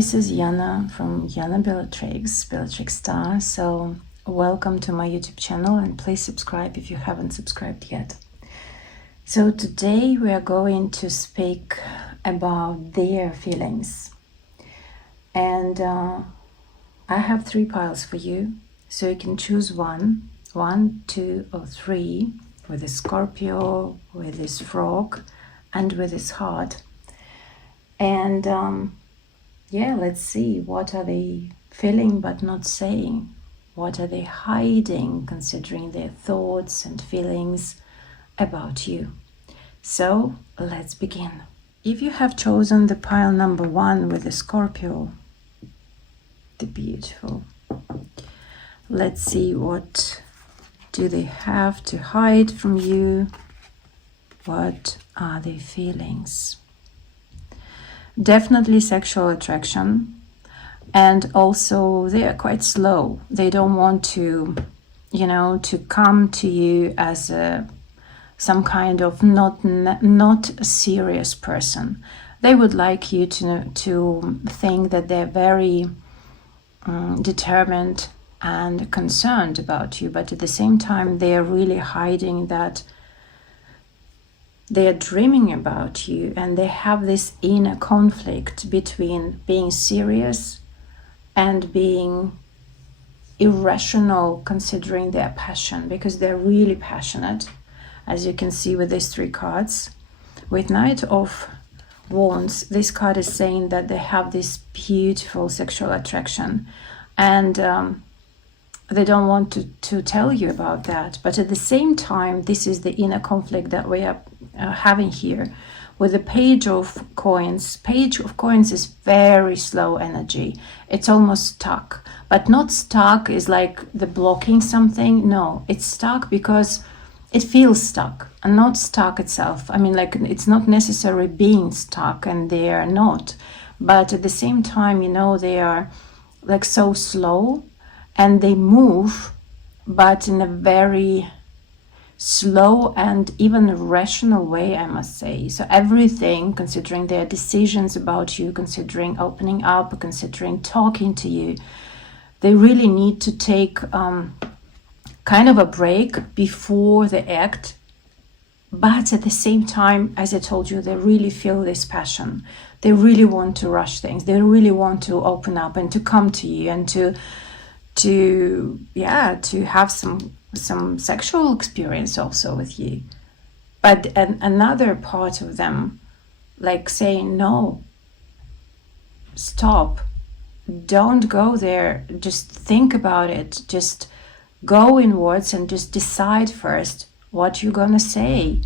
This is Yana from Yanabellatrix, Bellatrix Star. So welcome to my YouTube channel and please subscribe if you haven't subscribed yet. So today we are going to speak about their feelings. And I have 3 piles for you. So you can choose one, 2, or 3 with a Scorpio, with this frog, and with this heart. And yeah, let's see, what are they feeling but not saying? What are they hiding, considering their thoughts and feelings about you? So let's begin. If you have chosen the pile number 1 with the Scorpio, the beautiful, let's see, what do they have to hide from you? What are their feelings? Definitely sexual attraction, and also they are quite slow. They don't want to, to come to you as some kind of not a serious person. They would like you to think that they're very determined and concerned about you, but at the same time they are really hiding that they are dreaming about you, and they have this inner conflict between being serious and being irrational, considering their passion, because they're really passionate, as you can see with these 3 cards. With Knight of Wands, this card is saying that they have this beautiful sexual attraction, and they don't want to tell you about that. But at the same time, this is the inner conflict that we are having here with the Page of Coins. Page of Coins is very slow energy. It's almost stuck, but not stuck is like the blocking something. No, it's stuck because it feels stuck, and not stuck itself. I mean, like, it's not necessarily being stuck, and they are not. But at the same time, they are like so slow, and they move, but in a very slow and even rational way, I must say. So everything, considering their decisions about you, considering opening up, considering talking to you, they really need to take kind of a break before they act. But at the same time, as I told you, they really feel this passion. They really want to rush things. They really want to open up and to come to you and to have some sexual experience also with you. But another part of them, like, saying, no, stop, don't go there, just think about it, just go inwards and just decide first what you're gonna say,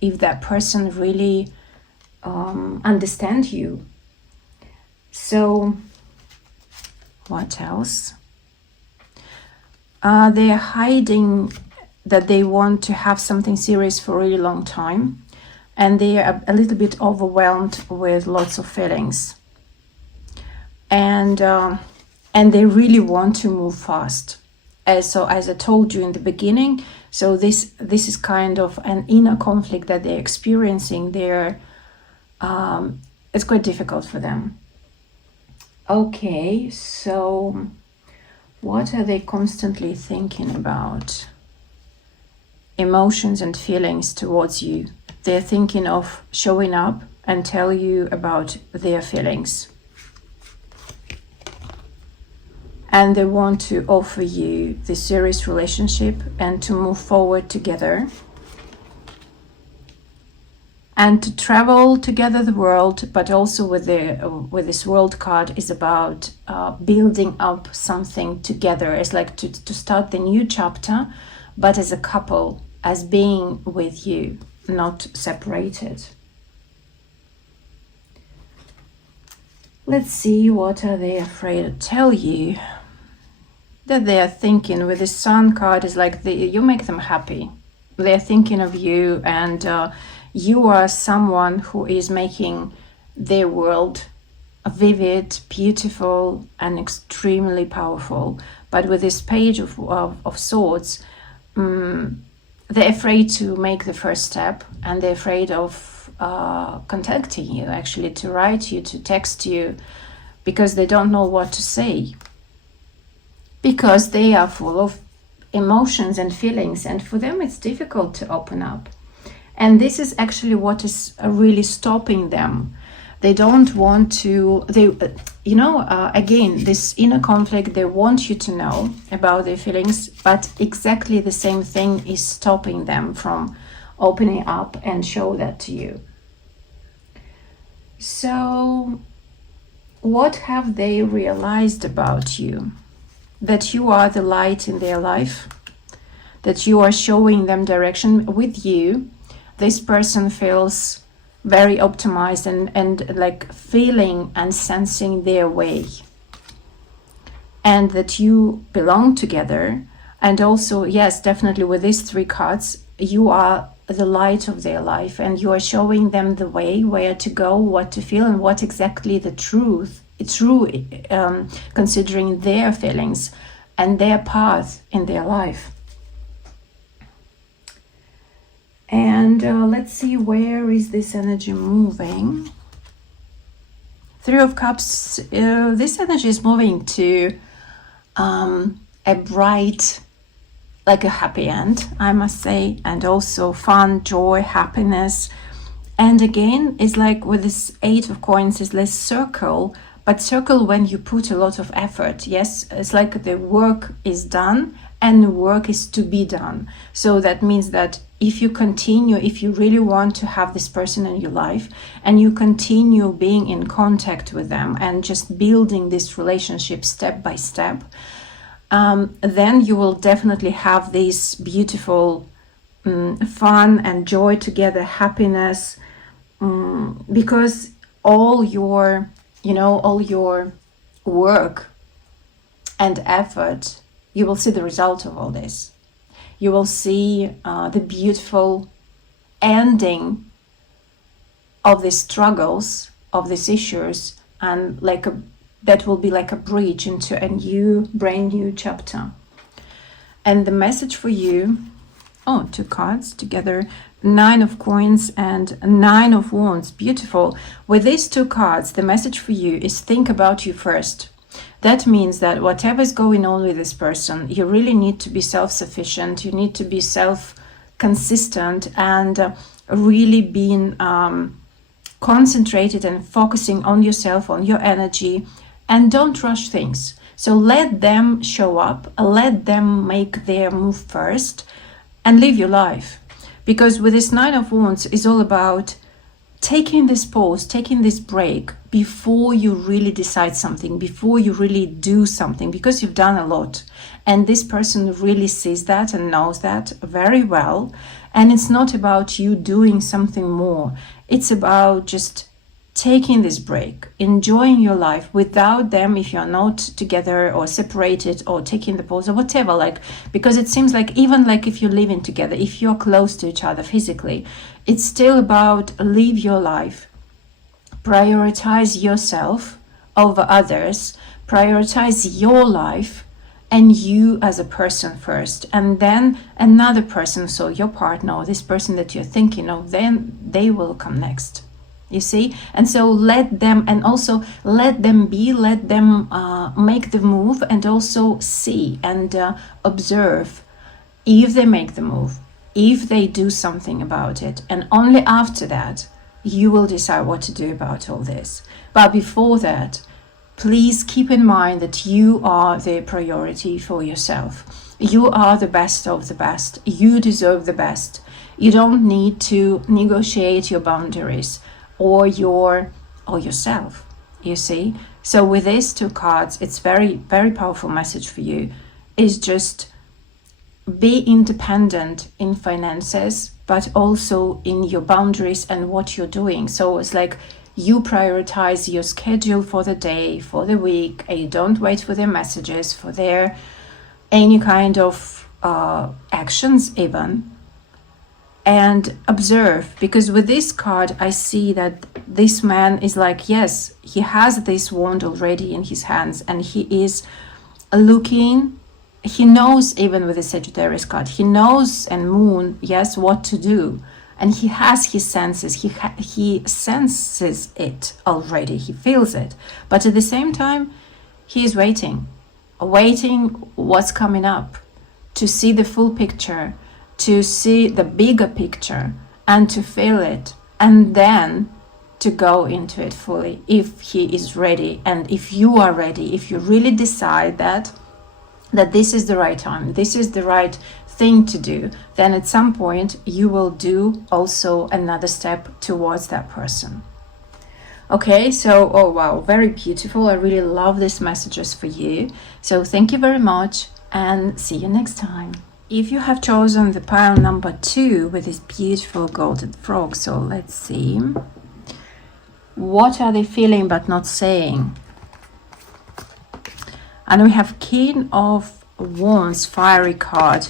if that person really understands you. So what else? They are hiding that they want to have something serious for a really long time, and they are a little bit overwhelmed with lots of feelings, and they really want to move fast. As I told you in the beginning, so this is kind of an inner conflict that they're experiencing. It's quite difficult for them. Okay, so what are they constantly thinking about? Emotions and feelings towards you. They're thinking of showing up and tell you about their feelings. And they want to offer you this serious relationship and to move forward together. And to travel together the world, but also with this world card is about building up something together. It's like to start the new chapter, but as a couple, as being with you, not separated. Let's see, what are they afraid to tell you? That they are thinking with the Sun card is like you make them happy. They are thinking of you, and you are someone who is making their world vivid, beautiful, and extremely powerful. But with this Page of Swords, they're afraid to make the first step, and they're afraid of contacting you, actually, to write you, to text you, because they don't know what to say, because they are full of emotions and feelings, and for them it's difficult to open up. And this is actually what is really stopping them. They don't want to, again, this inner conflict, they want you to know about their feelings, but exactly the same thing is stopping them from opening up and show that to you. So what have they realized about you? That you are the light in their life, that you are showing them direction. With you, this person feels very optimized and like feeling and sensing their way, and that you belong together. And also, yes, definitely with these 3 cards, you are the light of their life, and you are showing them the way, where to go, what to feel, and what exactly the truth, considering their feelings and their path in their life. And let's see, where is this energy moving? 3 of Cups, this energy is moving to a bright, like a happy end, I must say, and also fun, joy, happiness. And again, it's like with this 8 of Coins, is less circle, but circle when you put a lot of effort. Yes, it's like the work is done and the work is to be done. So that means that if you continue, if you really want to have this person in your life, and you continue being in contact with them and just building this relationship step by step, then you will definitely have this beautiful fun and joy together, happiness, because all your work and effort, you will see the result of all this. You will see the beautiful ending of these struggles, of these issues, and that will be like a bridge into a brand new chapter. And the message for you, 2 cards together, 9 of Coins and 9 of Wands, beautiful. With these 2 cards, the message for you is think about you first. That means that whatever is going on with this person, you really need to be self-sufficient, you need to be self-consistent, and really being concentrated and focusing on yourself, on your energy, and don't rush things. So let them show up, let them make their move first, and live your life. Because with this 9 of Wands, is all about taking this pause, taking this break before you really decide something, before you really do something, because you've done a lot. And this person really sees that and knows that very well. And it's not about you doing something more. It's about just taking this break, enjoying your life without them, if you're not together or separated or taking the pause or whatever, because it seems like even if you're living together, if you're close to each other physically, it's still about live your life, prioritize yourself over others, prioritize your life and you as a person first, and then another person, so your partner or this person that you're thinking of, then they will come next. You see? And so let them, and also let them be, let them make the move, and also see and observe if they make the move, if they do something about it. And only after that, you will decide what to do about all this. But before that, please keep in mind that you are the priority for yourself. You are the best of the best. You deserve the best. You don't need to negotiate your boundaries or yourself, you see. So with these 2 cards, it's very, very powerful message for you, is just be independent in finances, but also in your boundaries and what you're doing. So it's like you prioritize your schedule for the day, for the week, and you don't wait for their messages, for their any kind of actions even. And observe, because with this card I see that this man is yes, he has this wand already in his hands, and he is looking, he knows, even with the Sagittarius card, he knows, and Moon, yes, what to do. and he has his senses. He senses it already. He feels it. But at the same time, he is waiting what's coming up, to see the full picture, to see the bigger picture, and to feel it, and then to go into it fully if he is ready. And if you are ready, if you really decide that this is the right time, this is the right thing to do, then at some point you will do also another step towards that person. Okay, so, oh wow, very beautiful. I really love these messages for you. So thank you very much, and see you next time. If you have chosen the pile number 2 with this beautiful golden frog, so let's see. What are they feeling but not saying? And we have King of Wands, fiery card,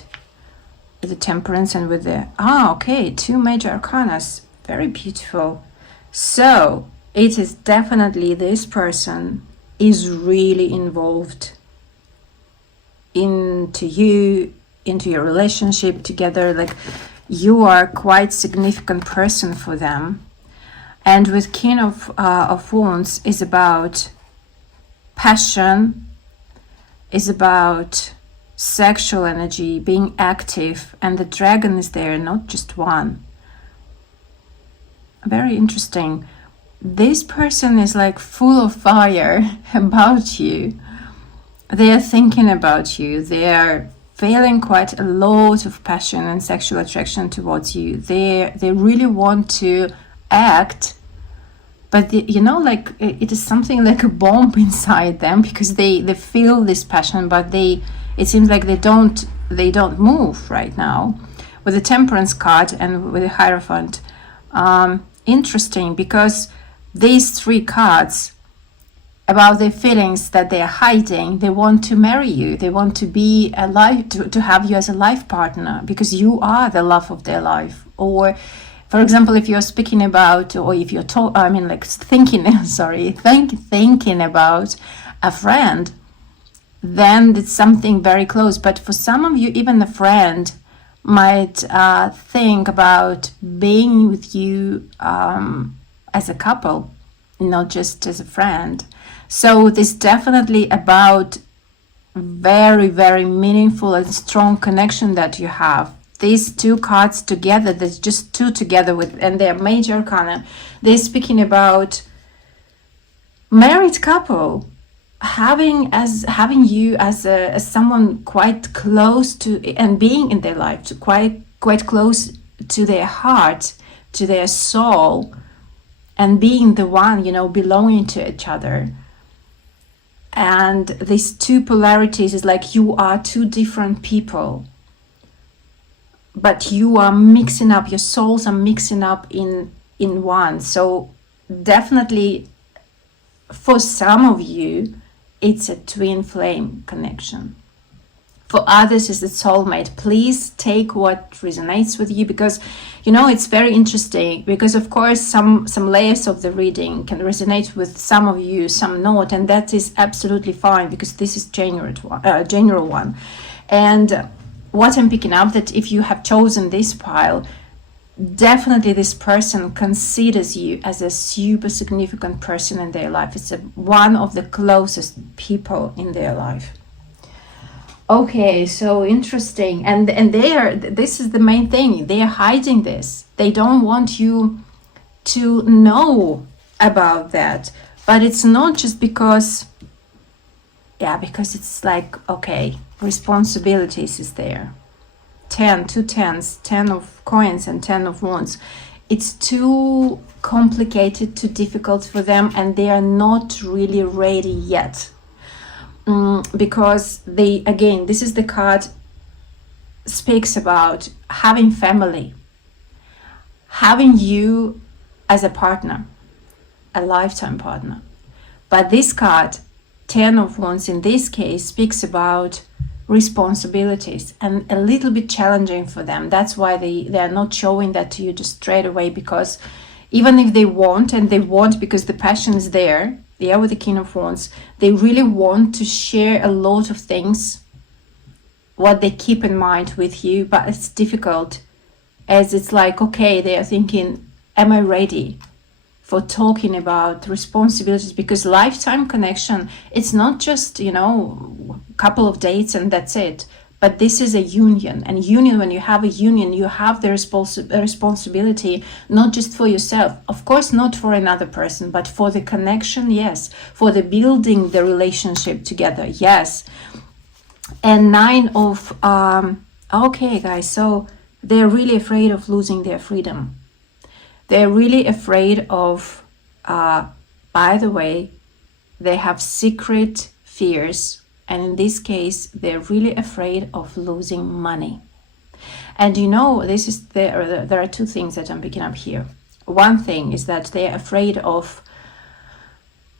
with the Temperance and with the, okay, 2 major arcanas. Very beautiful. So it is definitely this person is really involved into you, into your relationship together. Like, you are quite significant person for them. And with King of Wands is about passion, is about sexual energy, being active, and the dragon is there, not just one. Very interesting. This person is like full of fire about you. They are thinking about you. They are feeling quite a lot of passion and sexual attraction towards you. They really want to act, but like it is something like a bomb inside them, because they feel this passion, but it seems like they don't move right now. With the Temperance card and with the Hierophant, interesting, because these 3 cards about their feelings that they are hiding. They want to marry you. They want to be alive, to have you as a life partner, because you are the love of their life. Or, for example, if you're speaking about, or if you're thinking about a friend, then it's something very close. But for some of you, even a friend might think about being with you as a couple, not just as a friend. So this definitely about very, very meaningful and strong connection that you have. These 2 cards together, there's just 2 together and they're major arcana. They're speaking about married couple, having you as someone quite close to, and being in their life, to quite close to their heart, to their soul, and being the one, belonging to each other. And these 2 polarities is like you are 2 different people, but you are mixing up, your souls are mixing up in one. So definitely for some of you, it's a twin flame connection. For others, it's a soulmate. Please take what resonates with you, because it's very interesting, because of course some layers of the reading can resonate with some of you, some not, and that is absolutely fine, because this is general one. And what I'm picking up, that if you have chosen this pile, definitely this person considers you as a super significant person in their life. It's one of the closest people in their life. Okay, so interesting. And this is the main thing. They are hiding this. They don't want you to know about that. But it's not just because it's like, okay, responsibilities is there. 2 tens, 10 of coins and 10 of wands. It's too complicated, too difficult for them, and they are not really ready yet. Because this is the card speaks about having family, having you as a partner, a lifetime partner. But this card, 10 of wands in this case, speaks about responsibilities, and a little bit challenging for them. That's why they are not showing that to you just straight away, because even if they want, because the passion is there, with the King of Wands, they really want to share a lot of things, what they keep in mind with you, but it's difficult as it's like, okay, they are thinking, am I ready for talking about responsibilities? Because lifetime connection, it's not just, you know, a couple of dates and that's it. But this is a union, and union, when you have a union, you have the responsibility, not just for yourself, of course, not for another person, but for the connection, yes, for the building the relationship together, yes. And 9 of, okay, guys, so they're really afraid of losing their freedom. They're really afraid of, by the way, they have secret fears. And in this case, they're really afraid of losing money. And you know, this is there are 2 things that I'm picking up here. One thing is that they're afraid of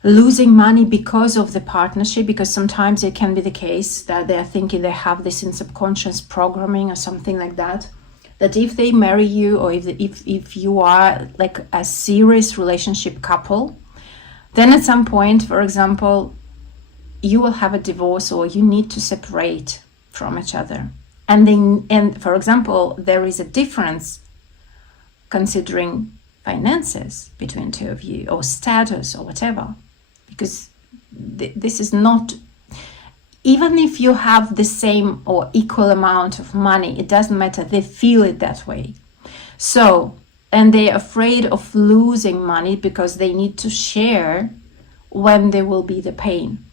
losing money because of the partnership, because sometimes it can be the case that they're thinking they have this in subconscious programming or something like that, that if they marry you, or if you are like a serious relationship couple, then at some point, for example, you will have a divorce or you need to separate from each other. And for example, there is a difference considering finances between 2 of you, or status or whatever, because this is not, even if you have the same or equal amount of money, it doesn't matter, they feel it that way. So, and they're afraid of losing money because they need to share when there will be the pain.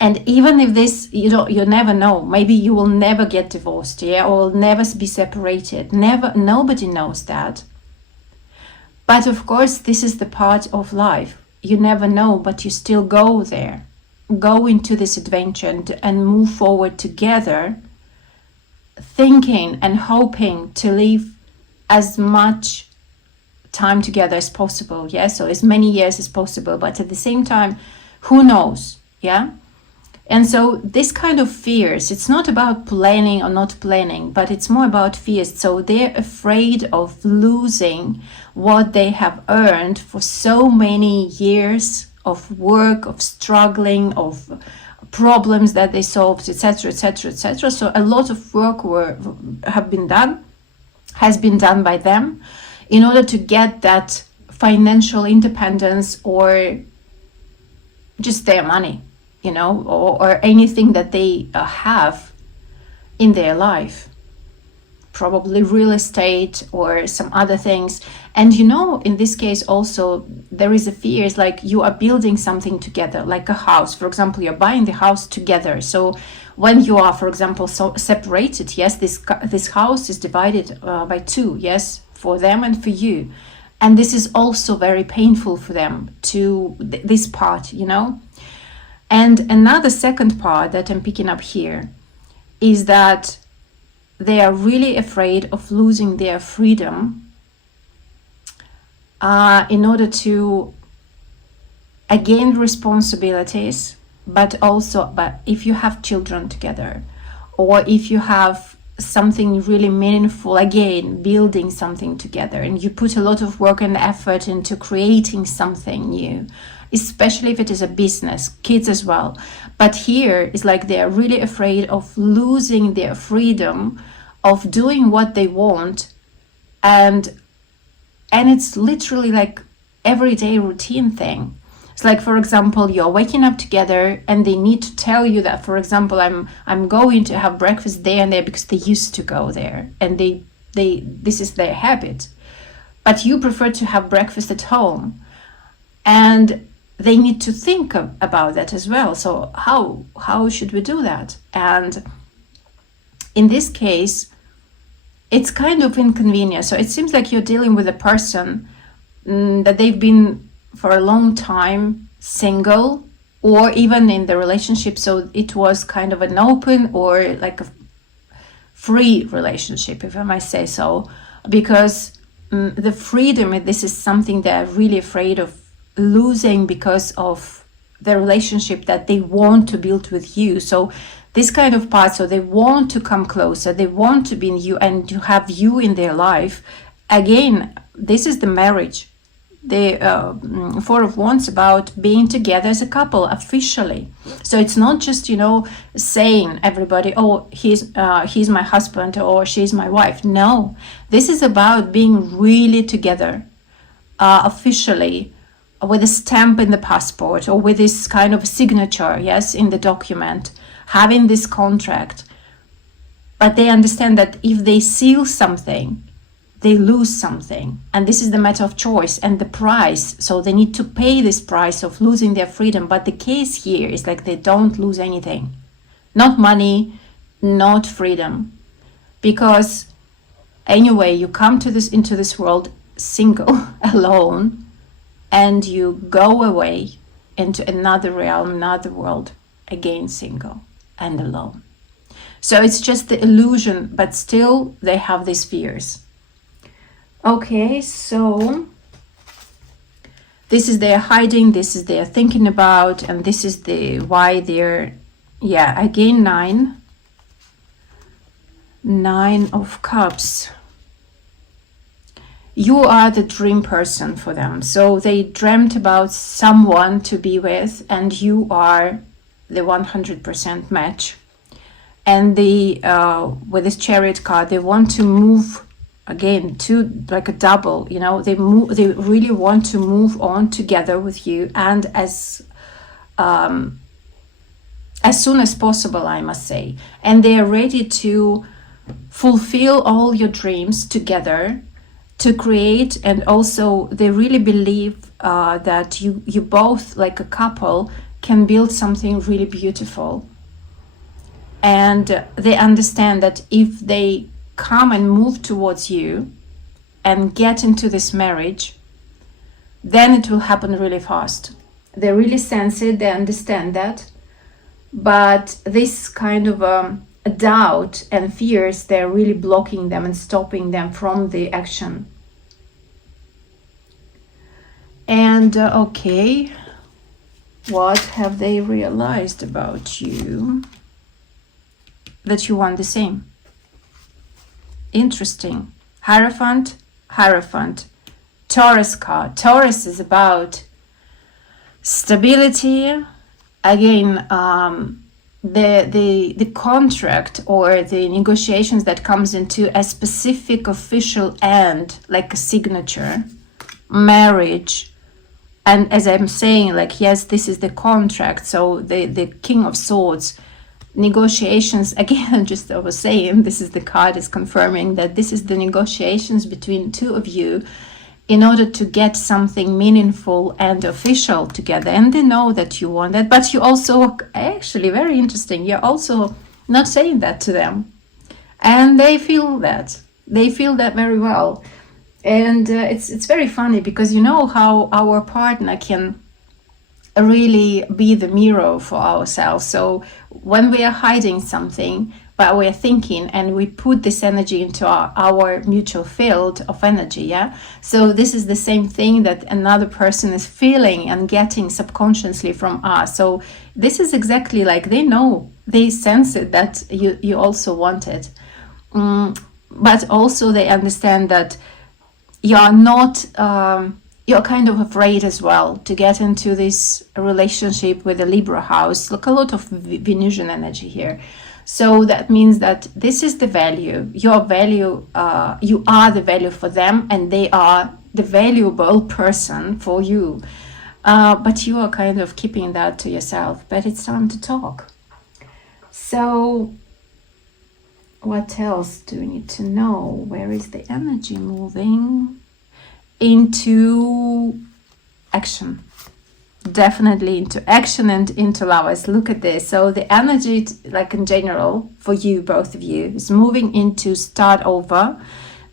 And even if this, you never know, maybe you will never get divorced, yeah, or will never be separated. Nobody knows that. But of course, this is the part of life. You never know, but you still go there. Go into this adventure and move forward together, thinking and hoping to live as much time together as possible, yeah, so as many years as possible. But at the same time, who knows, yeah? And so this kind of fears, it's not about planning or not planning, but it's more about fears. So they're afraid of losing what they have earned for so many years of work, of struggling, of problems that they solved, etc., etc., etc. So a lot of work has been done by them in order to get that financial independence, or just their money, you know, or anything that they have in their life, probably real estate or some other things. And you know, in this case also, there is a fear, is like you are building something together, like a house. For example, you're buying the house together. So when you are, for example, separated, yes, this house is divided by 2, yes, for them and for you. And this is also very painful for them, to this part, you know. And another second part that I'm picking up here is that they are really afraid of losing their freedom in order to gain responsibilities, but if you have children together, or if you have something really meaningful, again, building something together, and you put a lot of work and effort into creating something new, especially if it is a business, kids as well. But here it's like they are really afraid of losing their freedom of doing what they want, and it's literally like everyday routine thing. It's like, for example, you're waking up together and they need to tell you that, for example, I'm going to have breakfast there and there because they used to go there, and this is their habit. But you prefer to have breakfast at home, and they need to think about that as well. So how should we do that? And in this case, it's kind of inconvenient. So it seems like you're dealing with a person that they've been for a long time single, or even in the relationship. So it was kind of an open or like a free relationship, if I might say so, because the freedom, this is something they're really afraid of losing because of the relationship that they want to build with you. So this kind of part, so they want to come closer, they want to be in you and to have you in their life. Again, this is the marriage. the Four of Wands about being together as a couple officially. So it's not just, you know, saying everybody, oh, he's my husband or she's my wife. No, this is about being really together officially, with a stamp in the passport or with this kind of signature, yes, in the document, having this contract. But they understand that if they seal something, they lose something, and this is the matter of choice and the price. So they need to pay this price of losing their freedom. But the case here is like they don't lose anything, not money, not freedom, because anyway you come to this into this world single, alone, and you go away into another realm, another world, again single and alone. So it's just the illusion, but still they have these fears. Okay, so this is their hiding, this is their thinking about, and this is the why they're, yeah, again Nine of Cups. You are the dream person for them. So they dreamt about someone to be with, and you are the 100% match. And the with this Chariot card, they want to move again to like a double, you know, they really want to move on together with you, and as soon as possible, I must say. And they are ready to fulfill all your dreams together, to create. And also they really believe that you both, like a couple, can build something really beautiful. And they understand that if they come and move towards you and get into this marriage, then it will happen really fast. They really sense it, they understand that. But this kind of doubt and fears, they're really blocking them and stopping them from the action. And okay, what have they realized about you? That you want the same. Interesting. Hierophant, Taurus card. Taurus is about stability. Again, the contract or the negotiations that comes into a specific official end, like a signature, marriage. And as I'm saying, like, yes, this is the contract. So the King of Swords, negotiations, again, just I was saying, this is the card is confirming that this is the negotiations between two of you in order to get something meaningful and official together. And they know that you want that, but you also, actually very interesting, you're also not saying that to them, and they feel that very well. And it's very funny, because you know how our partner can really be the mirror for ourselves. So when we are hiding something, but we're thinking, and we put this energy into our mutual field of energy, yeah? So this is the same thing that another person is feeling and getting subconsciously from us. So this is exactly like, they know, they sense it, that you also want it. But also they understand that you're not... you're kind of afraid as well to get into this relationship with the Libra house. Look, a lot of Venusian energy here. So that means that this is the value, your value, you are the value for them, and they are the valuable person for you. But you are kind of keeping that to yourself, but it's time to talk. So what else do we need to know? Where is the energy moving? Into action, definitely into action and into lovers. Look at this. So the energy, like in general, for you, both of you, is moving into start over,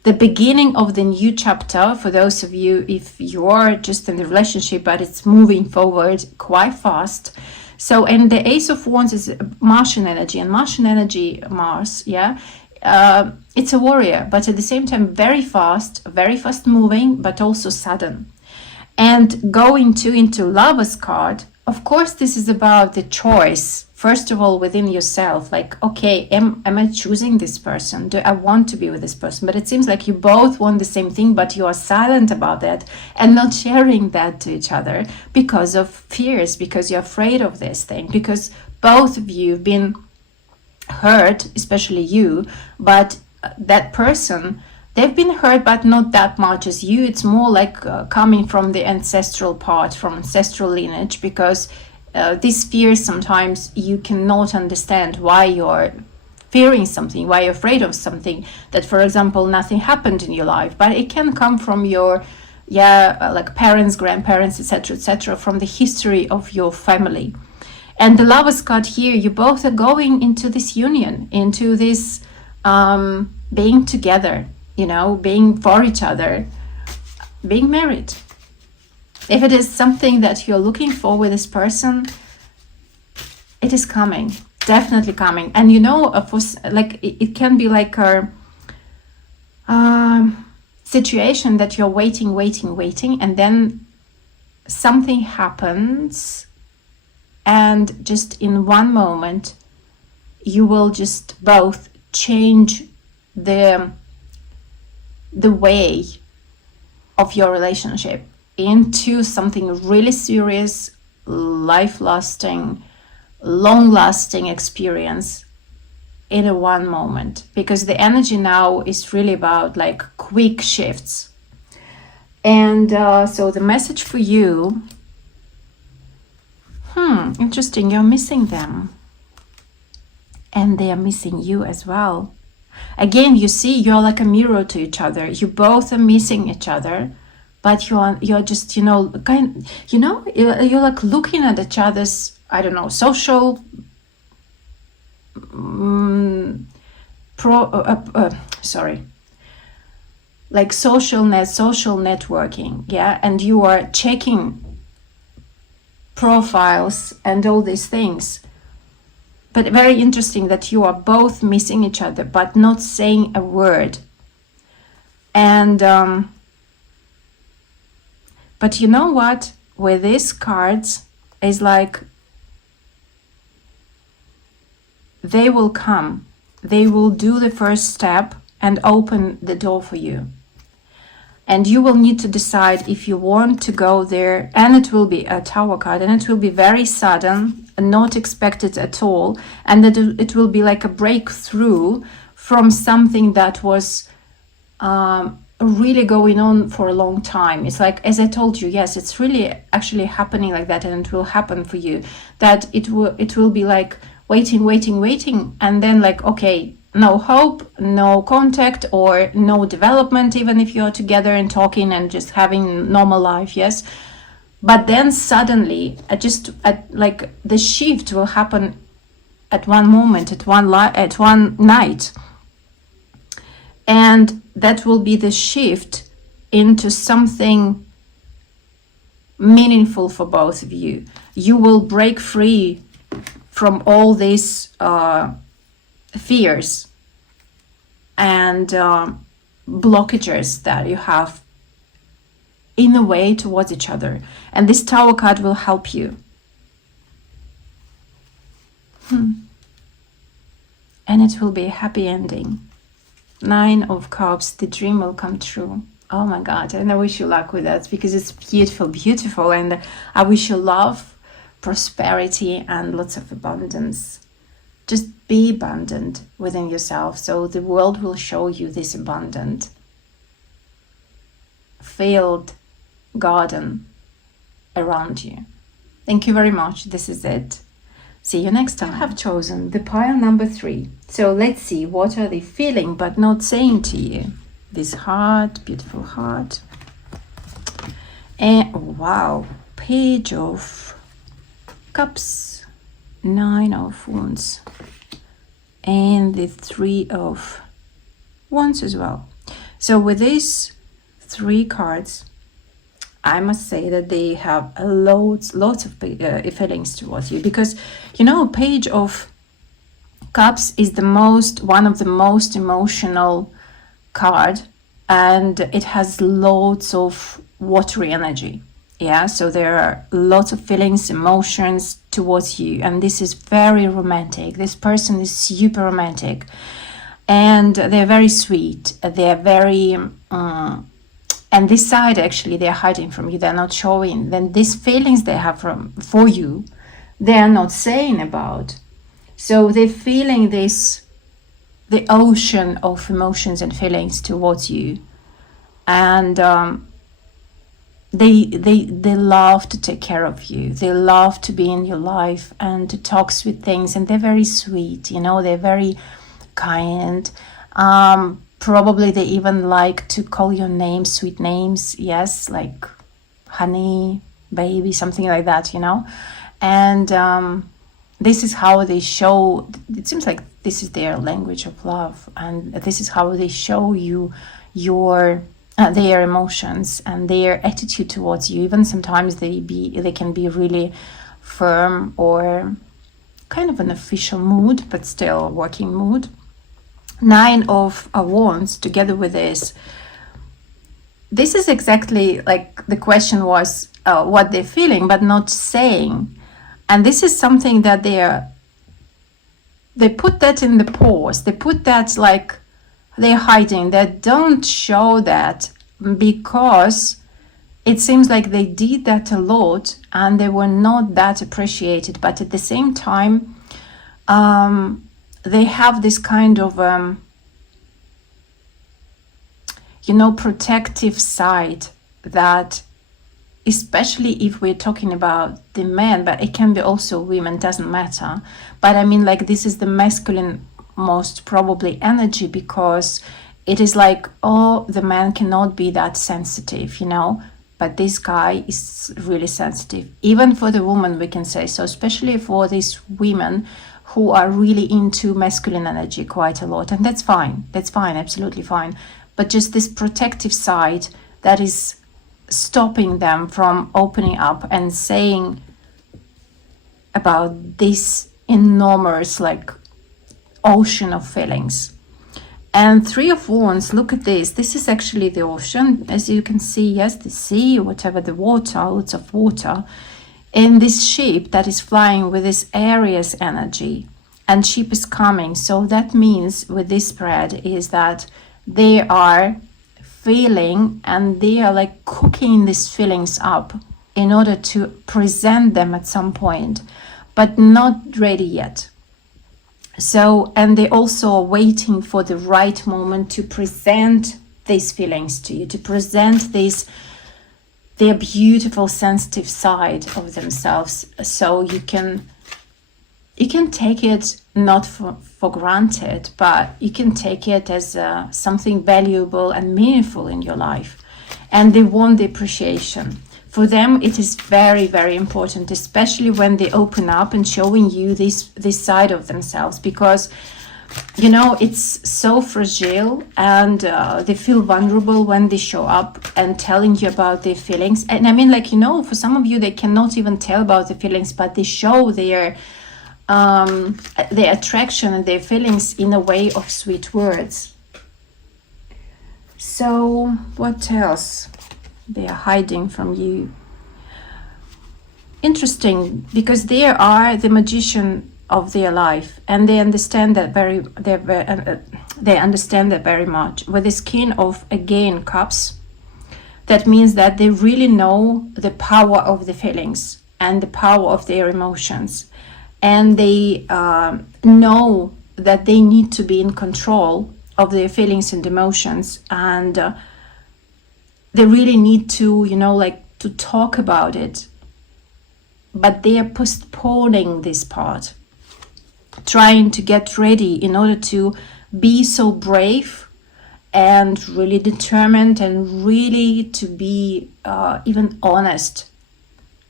the beginning of the new chapter. For those of you, if you're just in the relationship, but it's moving forward quite fast. So, and the Ace of Wands is Martian energy, and Martian energy, Mars, yeah, it's a warrior, but at the same time very fast moving, but also sudden. And going into Lover's card, of course, this is about the choice first of all within yourself, like, okay, am I choosing this person? Do I want to be with this person? But it seems like you both want the same thing, but you are silent about that and not sharing that to each other because of fears, because you're afraid of this thing, because both of you have been hurt, especially you, but that person, they've been hurt, but not that much as you. It's more like coming from the ancestral part, from ancestral lineage, because these fears, sometimes you cannot understand why you're fearing something, why you're afraid of something, that, for example, nothing happened in your life, but it can come from your, like parents, grandparents, etc., from the history of your family. And the Lovers card here, you both are going into this union, into this being together, you know, being for each other, being married. If it is something that you're looking for with this person, it is coming, definitely coming. And you know, like it can be like a situation that you're waiting, and then something happens, and just in one moment, you will just both change the way of your relationship into something really serious, life-lasting, long-lasting experience in a one moment, because the energy now is really about like quick shifts. And so the message for you, interesting, you're missing them and they are missing you as well. Again, you see, you're like a mirror to each other. You both are missing each other, but you're just, you know, you're like looking at each other's, I don't know, social like social networking, yeah, and you are checking profiles and all these things. But very interesting that you are both missing each other, but not saying a word. And but you know what? With these cards, is like they will come. They will do the first step and open the door for you. And you will need to decide if you want to go there. And it will be a Tower card, and it will be very sudden, not expected at all. And that it will be like a breakthrough from something that was really going on for a long time. It's like, as I told you, yes, it's really actually happening like that, and it will happen for you. That it will be like waiting, and then like, okay, no hope, no contact, or no development, even if you're together and talking and just having normal life, yes. But then suddenly, like the shift will happen at one moment, at one night, and that will be the shift into something meaningful for both of you. You will break free from all these fears and blockages that you have in a way towards each other. And this Tower card will help you. And it will be a happy ending. 9 of Cups, the dream will come true. Oh my God, and I wish you luck with that, because it's beautiful, and I wish you love, prosperity, and lots of abundance. Just be abundant within yourself, so the world will show you this abundant field, garden around you. Thank you very much. This is it. See you next time. I have chosen the pile number 3. So let's see, what are they feeling but not saying to you? This heart, beautiful heart. And wow, Page of Cups, 9 of Wands, and the 3 of Wands as well. So with these 3 cards, I must say that they have lots of feelings towards you, because you know, Page of Cups is one of the most emotional card, and it has lots of watery energy. Yeah, so there are lots of feelings, emotions towards you, and this is very romantic. This person is super romantic, and they're very sweet. They're very and this side, actually, they're hiding from you. They're not showing. Then these feelings they have for you, they are not saying about. So they're feeling this, the ocean of emotions and feelings towards you, and they love to take care of you. They love to be in your life and to talk sweet things, and they're very sweet. They're very kind. Probably they even like to call your name sweet names. Yes, like honey, baby, something like that. And this is how they show. It seems like this is their language of love, and this is how they show you their emotions and their attitude towards you. Even sometimes they can be really firm or kind of an official mood, but still working mood. 9 of Wands together with this is exactly like the question was what they're feeling but not saying. And this is something that they put that in the pause. They put that like they're hiding. They don't show that because it seems like they did that a lot and they were not that appreciated. But at the same time, they have this kind of, protective side that, especially if we're talking about the men, but it can be also women, doesn't matter. But I mean, like, this is the masculine most probably energy, because it is like, oh, the man cannot be that sensitive, but this guy is really sensitive, even for the woman, we can say. So especially for these women who are really into masculine energy quite a lot, and that's fine, absolutely fine. But just this protective side that is stopping them from opening up and saying about this enormous like ocean of feelings. And 3 of Wands, look at this. This is actually the ocean, as you can see. Yes, the sea, whatever, the water, lots of water. In this ship that is flying with this Aries energy, and ship is coming. So that means with this spread is that they are feeling and they are like cooking these feelings up in order to present them at some point, but not ready yet. So, and they also are waiting for the right moment to present these feelings to you, to present their beautiful sensitive side of themselves, so you can take it not for granted, but you can take it as something valuable and meaningful in your life. And they want the appreciation. For them, it is very, very important, especially when they open up and showing you this side of themselves, because it's so fragile, and they feel vulnerable when they show up and telling you about their feelings. And I mean, like, for some of you, they cannot even tell about the feelings, but they show their attraction and their feelings in a way of sweet words. So what else they are hiding from you? Interesting, because they are the magician of their life, and they understand that they understand that very much. With this King of, again, Cups, that means that they really know the power of the feelings and the power of their emotions, and they know that they need to be in control of their feelings and emotions, and they really need to to talk about it, but they are postponing this part, trying to get ready in order to be so brave and really determined, and really to be even honest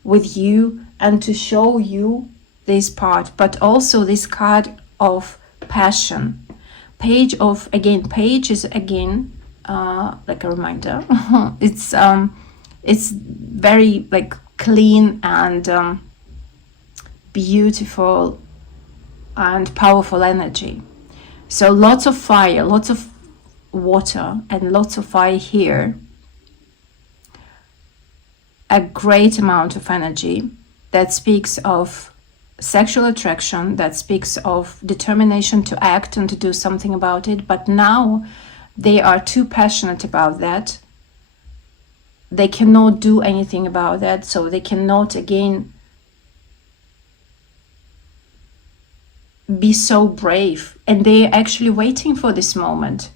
with you and to show you this part. But also this card of passion, page is again like a reminder. It's very like clean and beautiful and powerful energy. So lots of fire, lots of water, and lots of fire here. a great amount of energy that speaks of sexual attraction, that speaks of determination to act and to do something about it. But now they are too passionate about that. They cannot do anything about that, so they cannot again be so brave. And they're actually waiting for this moment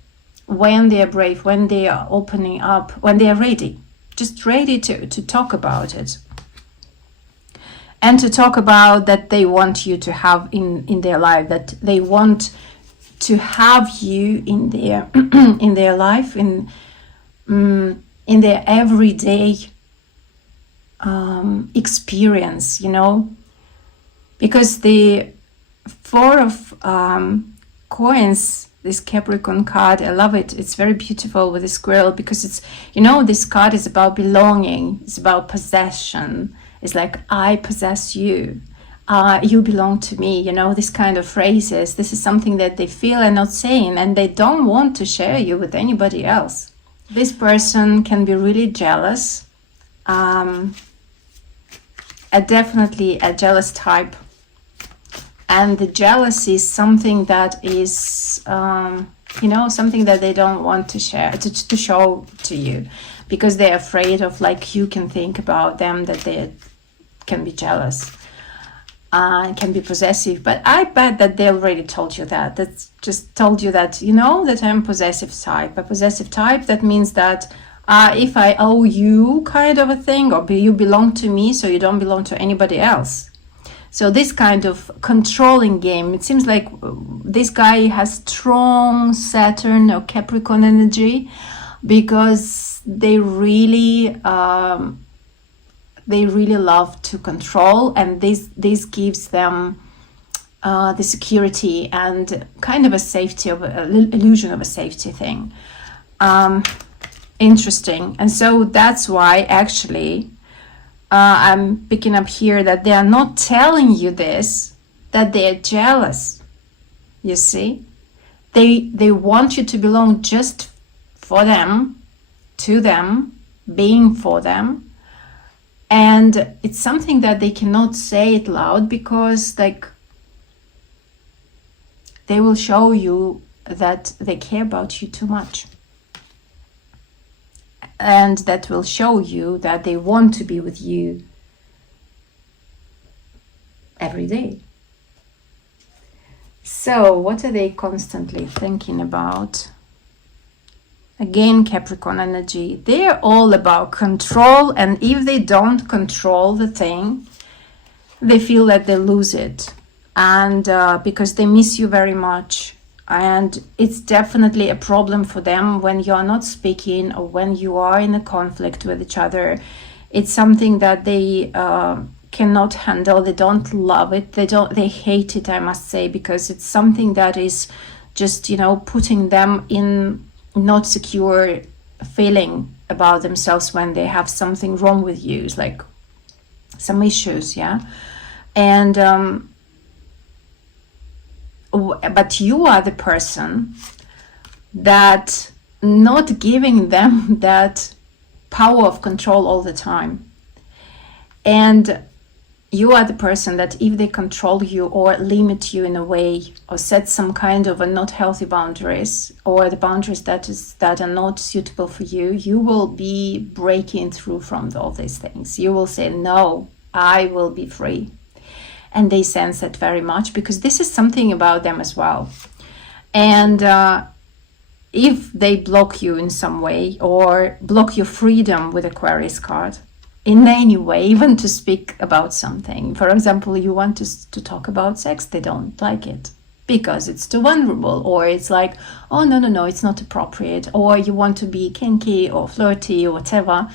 when they are brave, when they are opening up, when they are ready, just ready to talk about it. And to talk about that they want you to have in their life, that they want to have you in their in their life, in their everyday experience, you know, because the Four of Coins, this Capricorn card, I love it. It's very beautiful with the squirrel, because it's, you know, this card is about belonging. It's about possession. It's like, I possess you. You belong to me, you know, this kind of phrases. This is something that they feel and not saying, and they don't want to share you with anybody else. This person can be really jealous. Definitely a jealous type. And the jealousy is something that is, you know, something that they don't want to share, to show to you, because they're afraid of, like, you can think about them, that they can be jealous, can be possessive. But I bet that they already told you that. That's just told you that, you know, that I'm possessive type. A possessive type, that means that if I owe you kind of a thing, or you belong to me, so you don't belong to anybody else. So this kind of controlling game, it seems like this guy has strong Saturn or Capricorn energy, because they really love to control, and this gives them the security and kind of a safety, of an illusion of a safety thing. Interesting. And so that's why actually I'm picking up here that they are not telling you this, that they are jealous. You see, they want you to belong just for them, to them, being for them. And it's something that they cannot say it loud, because, like, they will show you that they care about you too much. And that will show you that they want to be with you every day. So what are they constantly thinking about? Again, Capricorn energy. They're all about control, and if they don't control the thing, they feel that they lose it. And because they miss you very much. And it's definitely a problem for them when you are not speaking, or when you are in a conflict with each other. It's something that they cannot handle. They don't love it. They hate it, I must say, because it's something that is just, you know, putting them in not secure feeling about themselves when they have something wrong with you. It's like some issues, yeah. And but you are the person that not giving them that power of control all the time. And you are the person that if they control you or limit you in a way, or set some kind of a not healthy boundaries, or the boundaries that are not suitable for you, you will be breaking through from all these things. You will say, no, I will be free. And they sense it very much, because this is something about them as well. And if they block you in some way, or block your freedom with Aquarius card in any way, even to speak about something, for example, you want to talk about sex, they don't like it because it's too vulnerable, or it's like, oh, no, it's not appropriate, or you want to be kinky or flirty or whatever.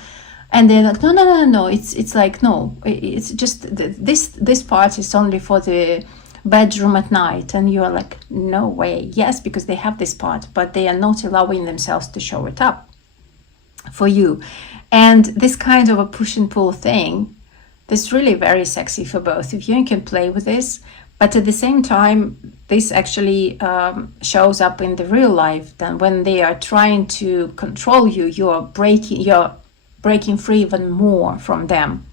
And they're like, no, it's like, no, it's just this part is only for the bedroom at night. And you are like, no way. Yes, because they have this part, but they are not allowing themselves to show it up for you. And this kind of a push and pull thing, that's really very sexy for both of you. You can play with this, but at the same time, this actually shows up in the real life. Then when they are trying to control you, you're breaking free even more from them.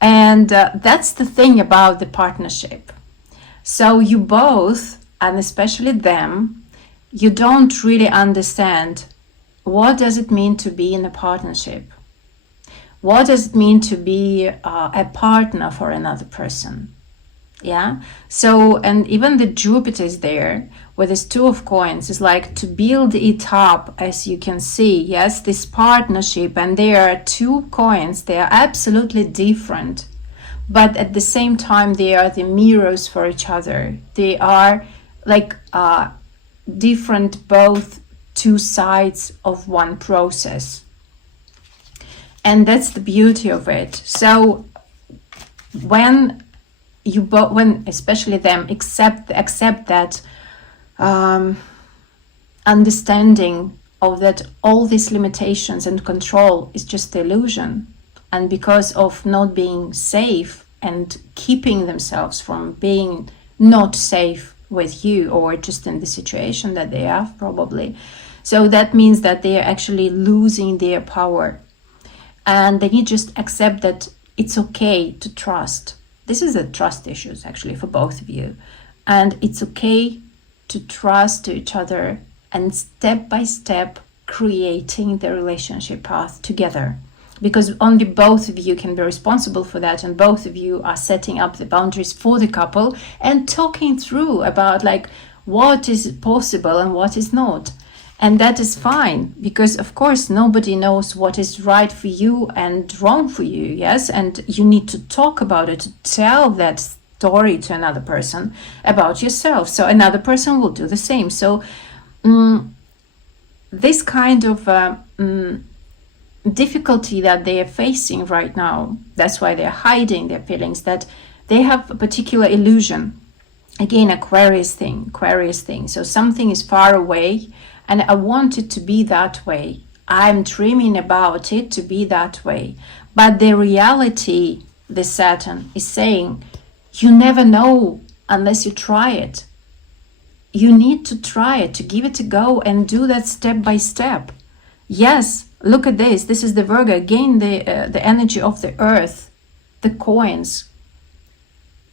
And that's the thing about the partnership. So you both, and especially them, you don't really understand what does it mean to be in a partnership. What does it mean to be a partner for another person? Yeah. So, and even the Jupiter is there with this Two of Coins. Is like to build it up, as you can see. Yes, this partnership, and there are 2 coins. They are absolutely different, but at the same time they are the mirrors for each other. They are like different, both 2 sides of one process, and that's the beauty of it. So when when especially them accept that understanding of that all these limitations and control is just illusion, and because of not being safe and keeping themselves from being not safe with you, or just in the situation that they have probably, so that means that they are actually losing their power, and they need to just accept that it's okay to trust. This is a trust issues actually for both of you, and it's okay to trust to each other, and step by step creating the relationship path together, because only both of you can be responsible for that, and both of you are setting up the boundaries for the couple and talking through about like what is possible and what is not. And that is fine, because of course nobody knows what is right for you and wrong for you, yes? And you need to talk about it, to tell that story to another person about yourself, so another person will do the same. So this kind of difficulty that they are facing right now, that's why they're hiding their feelings, that they have a particular illusion. Again, Aquarius thing. So something is far away, and I want it to be that way. I'm dreaming about it to be that way. But the reality, the Saturn is saying, you never know unless you try it. You need to try it, to give it a go and do that step by step. Yes, look at this. This is the Virgo. Again, the energy of the earth, the coins.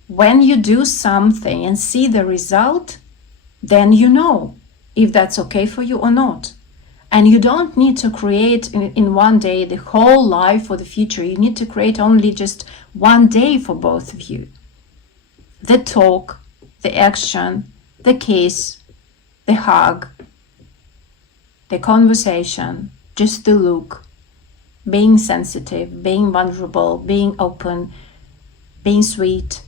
When you do something and see the result, then you know if that's okay for you or not. And you don't need to create in one day the whole life for the future. You need to create only just one day for both of you. The talk, the action, the kiss, the hug, the conversation, just the look, being sensitive, being vulnerable, being open, being sweet,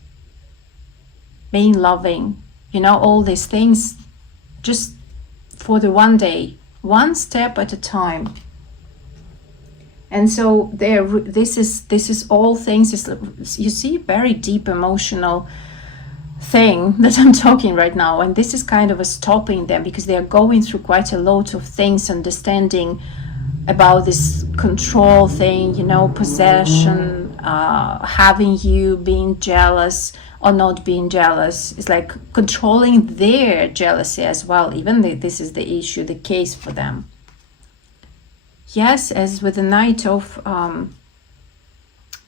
being loving, all these things, just for the one day, one step at a time. And so this is all things, you see, very deep emotional thing that I'm talking right now, and this is kind of a stopping them, because they are going through quite a lot of things, understanding about this control thing, possession, having you being jealous or not being jealous. It's like controlling their jealousy as well, even this is the issue, the case for them. Yes, as with the Knight of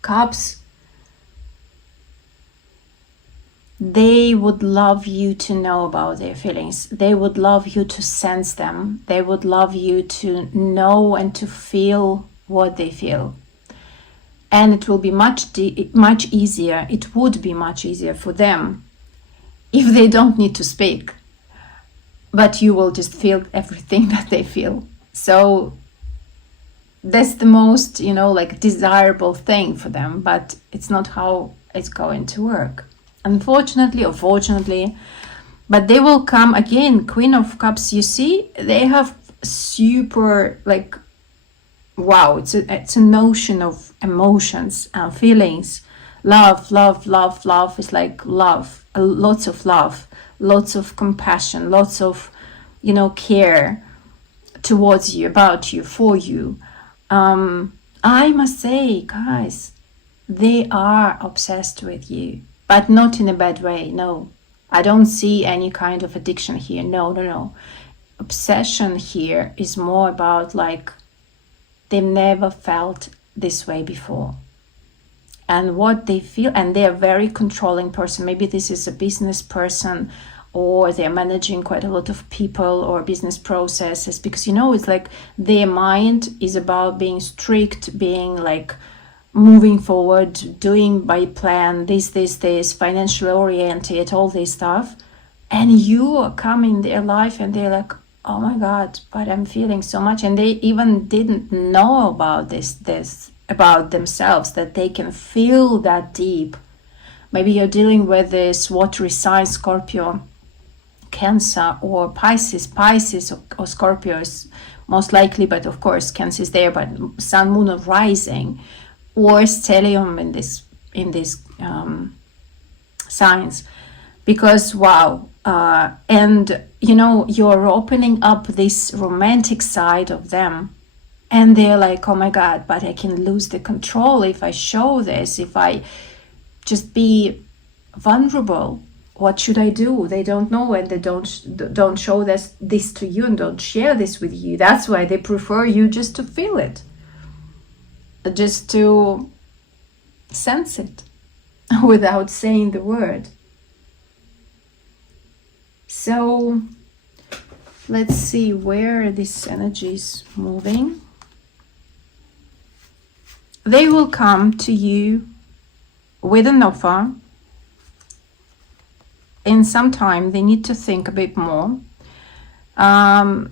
Cups, they would love you to know about their feelings. They would love you to sense them. They would love you to know and to feel what they feel. And it will be much easier. It would be much easier for them if they don't need to speak. But you will just feel everything that they feel. So that's the most, desirable thing for them. But it's not how it's going to work. Unfortunately or fortunately. But they will come again. Queen of Cups, you see, they have super, wow, it's a notion of emotions and feelings. Love is like love, lots of love, lots of compassion, lots of, care towards you, about you, for you. I must say, guys, they are obsessed with you, but not in a bad way. No, I don't see any kind of addiction here. No. Obsession here is more about they've never felt this way before. And what they feel, and they're a very controlling person. Maybe this is a business person, or they're managing quite a lot of people or business processes, because it's like their mind is about being strict, being like moving forward, doing by plan, this, financially oriented, all this stuff. And you come in their life and they're like, oh my God, but I'm feeling so much. And they even didn't know about this about themselves, that they can feel that deep. Maybe you're dealing with this watery sign, Scorpio, Cancer, or Pisces or Scorpios most likely, but of course Cancer is there, but Sun, Moon, or Rising, or Stellium in these signs. Because wow, and you're opening up this romantic side of them, and they're like, oh my God, but I can lose the control if I show this, if I just be vulnerable. What should I do? They don't know, and they don't show this to you, and don't share this with you. That's why they prefer you just to feel it, just to sense it without saying the word. So let's see where this energy is moving. They will come to you with an offer. In some time, they need to think a bit more. It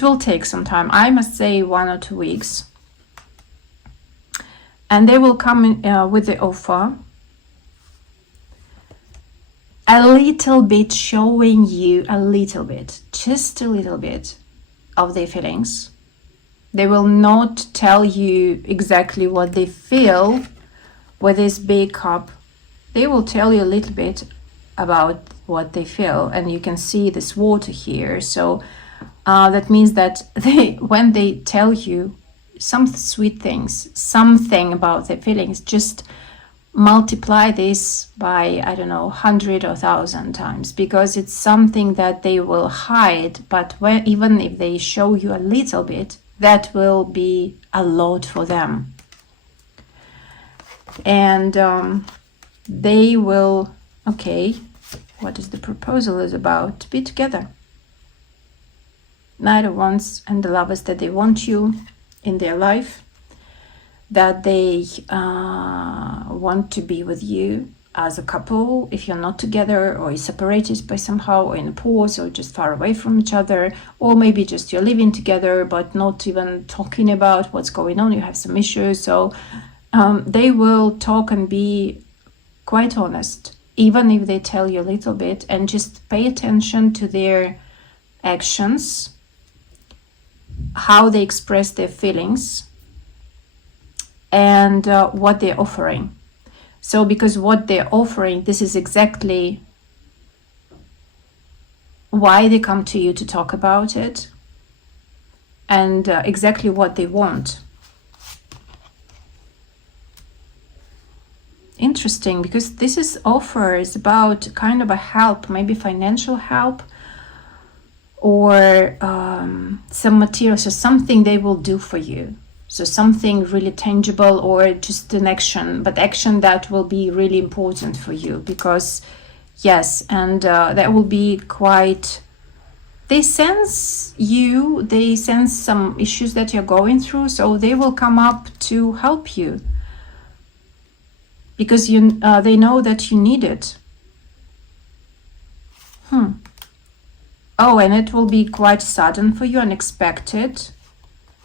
will take some time. I must say 1 or 2 weeks. And they will come in, with the offer. A little bit, showing you a little bit, just a little bit of their feelings. They will not tell you exactly what they feel with this big cup. They will tell you a little bit about what they feel, and you can see this water here. So that means that when they tell you some sweet things, something about their feelings, just multiply this by, I don't know, 100 or 1,000 times, because it's something that they will hide. But even if they show you a little bit, that will be a lot for them. And they will, okay, what is the proposal is about? To be together. Knight of Wands and the Lovers, that they want you in their life, that they want to be with you as a couple, if you're not together, or you're separated by somehow, or in a pause, or just far away from each other, or maybe just you're living together but not even talking about what's going on, you have some issues. So they will talk and be quite honest, even if they tell you a little bit, and just pay attention to their actions, how they express their feelings, and what they're offering. So because what they're offering, this is exactly why they come to you to talk about it, and exactly what they want. Interesting, because this is offer is about kind of a help, maybe financial help, or some material, so something they will do for you. So something really tangible, or just an action, but action that will be really important for you, because yes, and that will be quite, they sense you, they sense some issues that you're going through, so they will come up to help you, because they know that you need it. Oh, and it will be quite sudden for you, unexpected.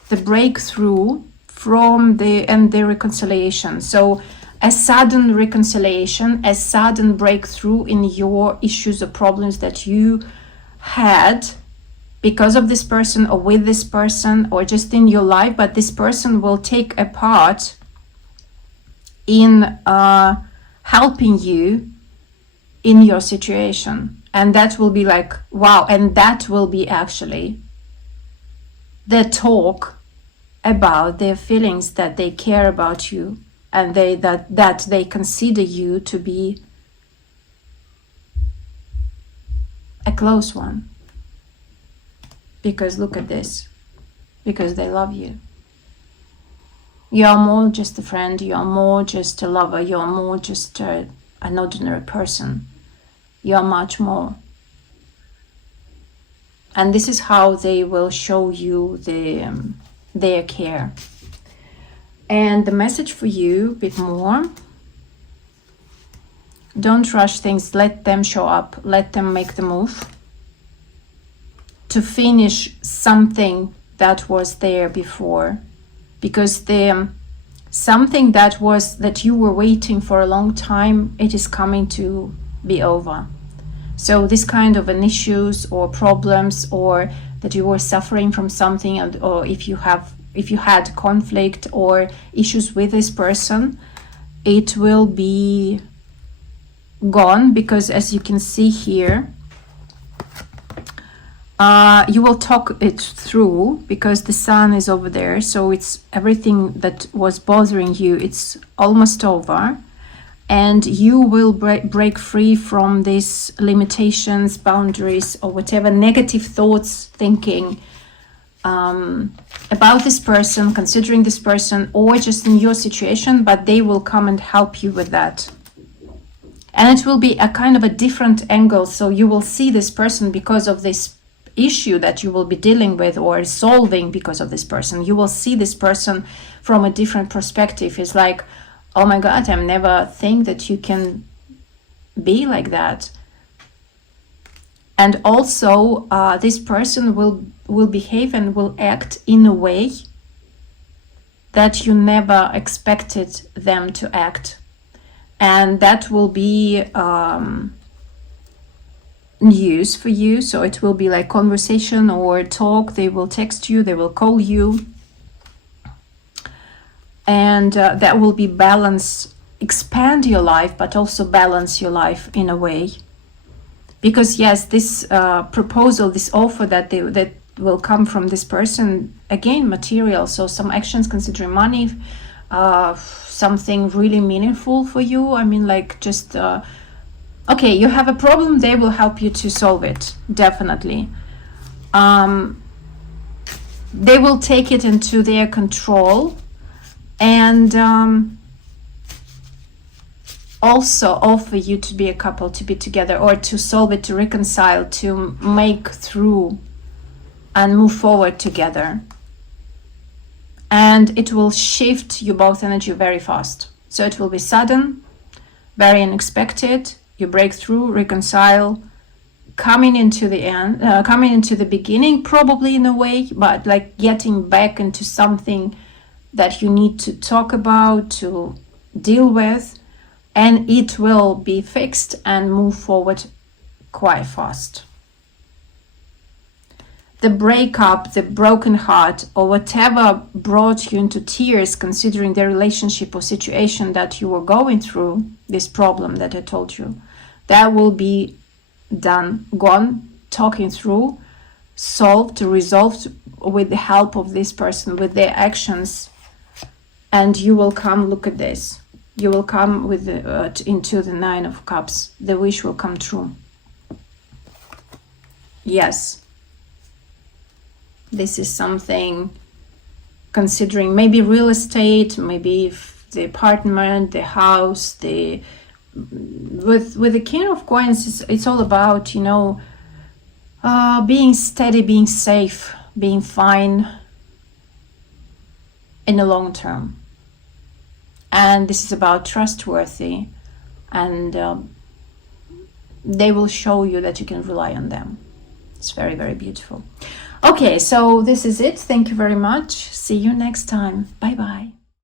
The breakthrough from the reconciliation. So a sudden reconciliation, a sudden breakthrough in your issues or problems that you had because of this person, or with this person, or just in your life, but this person will take a part in helping you in your situation. And that will be like, wow, and that will be actually the talk about their feelings, that they care about you, and that they consider you to be a close one. Because look at this, because they love you. You are more just a friend, you are more just a lover, you are more just an ordinary person. You are much more. And this is how they will show you their care. And the message for you, a bit more. Don't rush things, let them show up, let them make the move to finish something that was there before. Because something that you were waiting for a long time, it is coming to be over. So this kind of an issues or problems, or that you were suffering from something, or if you had conflict or issues with this person, it will be gone, because as you can see here, you will talk it through, because the sun is over there, so it's everything that was bothering you, it's almost over, and you will break free from these limitations, boundaries, or whatever negative thoughts, thinking about this person, considering this person, or just in your situation, but they will come and help you with that. And it will be a kind of a different angle, so you will see this person because of this issue that you will be dealing with or solving because of this person. You will see this person from a different perspective. It's like, oh my God, I never think that you can be like that. And also this person will behave and will act in a way that you never expected them to act. And that will be news for you. So it will be like conversation or talk. They will text you, they will call you, and that will be balance, expand your life, but also balance your life in a way. Because yes, this proposal, this offer that will come from this person, again, material, so some actions considering money, something really meaningful for you. I mean, like, just okay, you have a problem, they will help you to solve it, definitely. They will take it into their control, and also offer you to be a couple, to be together, or to solve it, to reconcile, to make through and move forward together. And it will shift you both energy very fast. So it will be sudden, very unexpected. You break through, reconcile, coming into the end, coming into the beginning, probably in a way, but like getting back into something that you need to talk about, to deal with, and it will be fixed and move forward quite fast. The breakup, the broken heart, or whatever brought you into tears, considering the relationship or situation that you were going through, this problem that I told you, that will be done, gone, talking through, solved, resolved with the help of this person, with their actions. And you will come, look at this, you will come with into the Nine of Cups. The wish will come true. Yes. This is something, considering maybe real estate, maybe the apartment, the house, with the King of Coins, it's all about, you know, being steady, being safe, being fine in the long term. And this is about trustworthy, and they will show you that you can rely on them. It's very, very beautiful. Okay, so this is it. Thank you very much. See you next time. Bye bye.